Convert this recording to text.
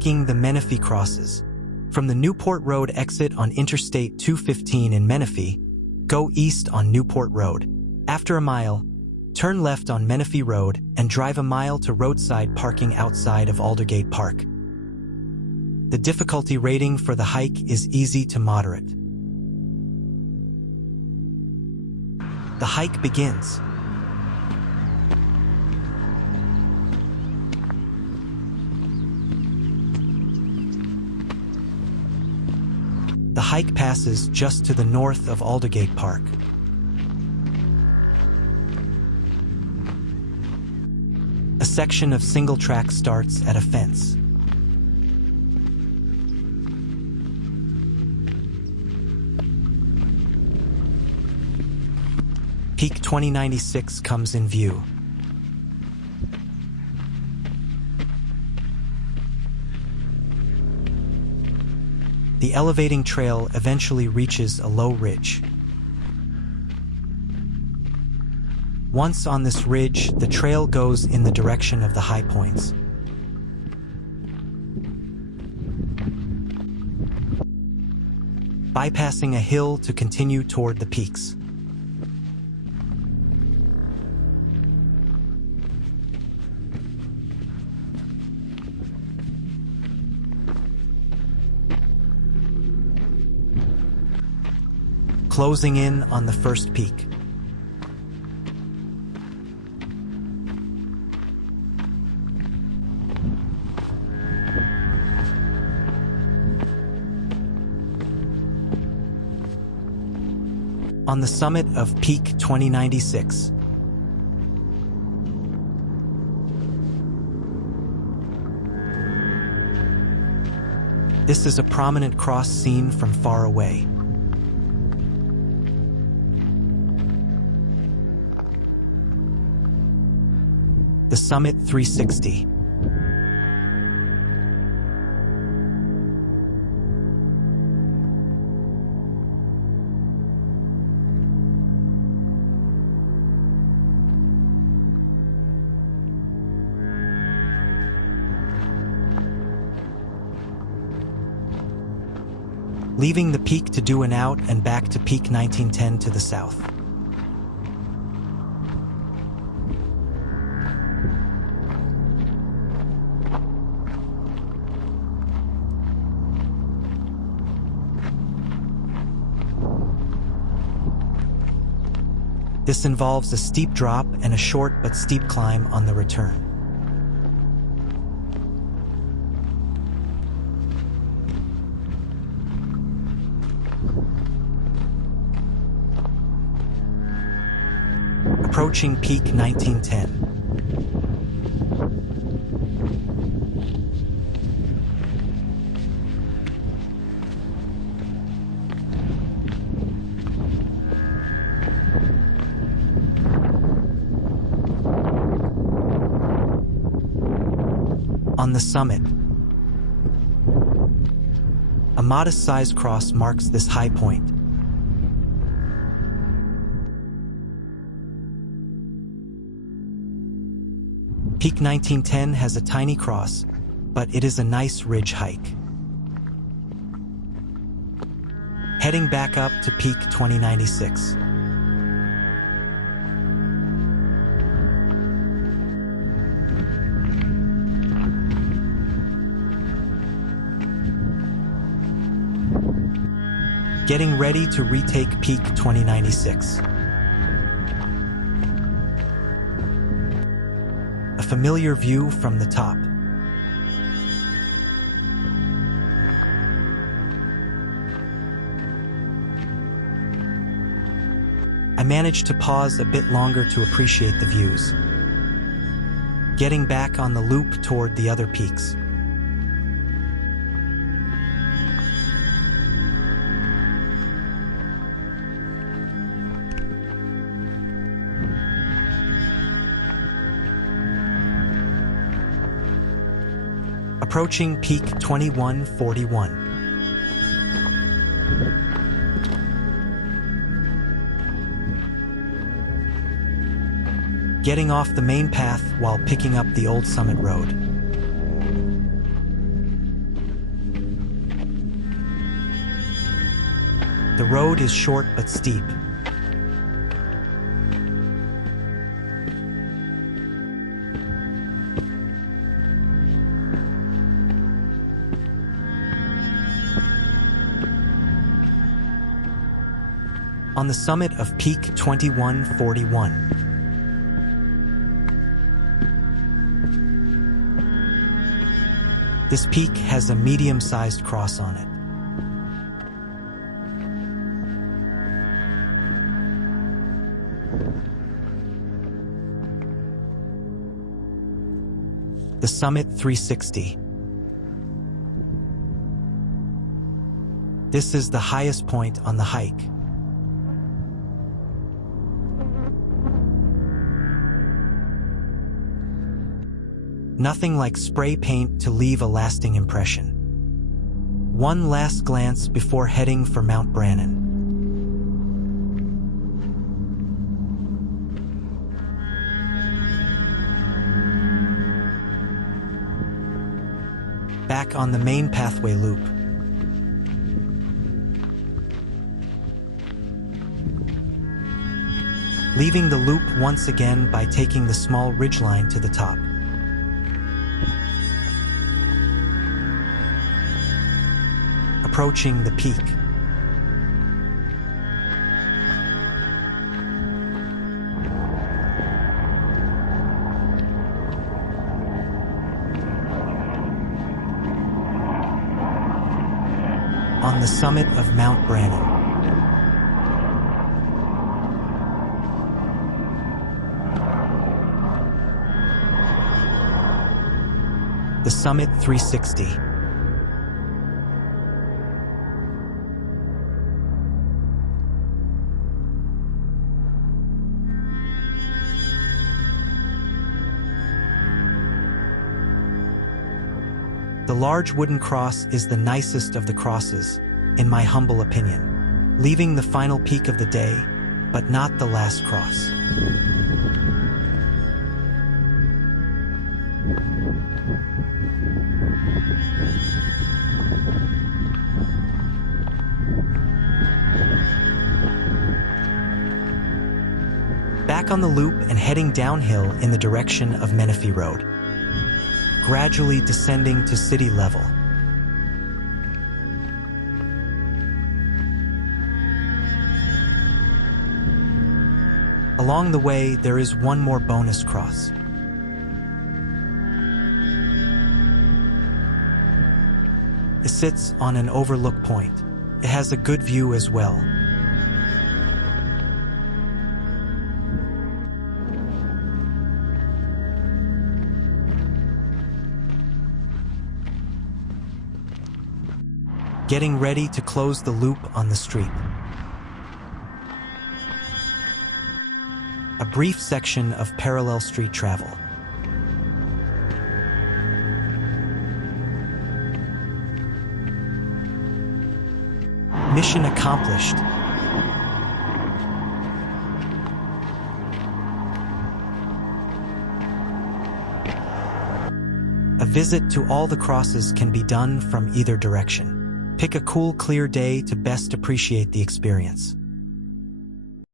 Hiking the Menifee crosses. From the Newport Road exit on Interstate 215 in Menifee, go east on Newport Road. After a mile, turn left on Menifee Road and drive a mile to roadside parking outside of Aldergate Park. The difficulty rating for the hike is easy to moderate. The hike begins. The hike passes just to the north of Aldergate Park. A section of single track starts at a fence. Peak 2096 comes in view. The elevating trail eventually reaches a low ridge. Once on this ridge, the trail goes in the direction of the high points. Bypassing a hill to continue toward the peaks. Closing in on the first peak. On the summit of Peak 2096. This is a prominent cross seen from far away. The Summit 360. Leaving the peak to do an out and back to Peak 1910 to the south. This involves a steep drop and a short but steep climb on the return. Approaching Peak 1910. On the summit, a modest-sized cross marks this high point. Peak 1910 has a tiny cross, but it is a nice ridge hike. Heading back up to Peak 2096. Getting ready to retake Peak 2096. A familiar view from the top. I managed to pause a bit longer to appreciate the views. Getting back on the loop toward the other peaks. Approaching Peak 2141. Getting off the main path while picking up the old summit road. The road is short but steep. On the summit of Peak 2141. This peak has a medium-sized cross on it. The Summit 360. This is the highest point on the hike. Nothing like spray paint to leave a lasting impression. One last glance before heading for Mount Brannan. Back on the main pathway loop. Leaving the loop once again by taking the small ridgeline to the top. Approaching the peak. On the summit of Mount Brannan. The Summit 360. The large wooden cross is the nicest of the crosses, in my humble opinion, leaving the final peak of the day, but not the last cross. Back on the loop and heading downhill in the direction of Menifee Road, gradually descending to city level. Along the way, there is one more bonus cross. It sits on an overlook point. It has a good view as well. Getting ready to close the loop on the street. A brief section of parallel street travel. Mission accomplished. A visit to all the crosses can be done from either direction. Pick a cool, clear day to best appreciate the experience.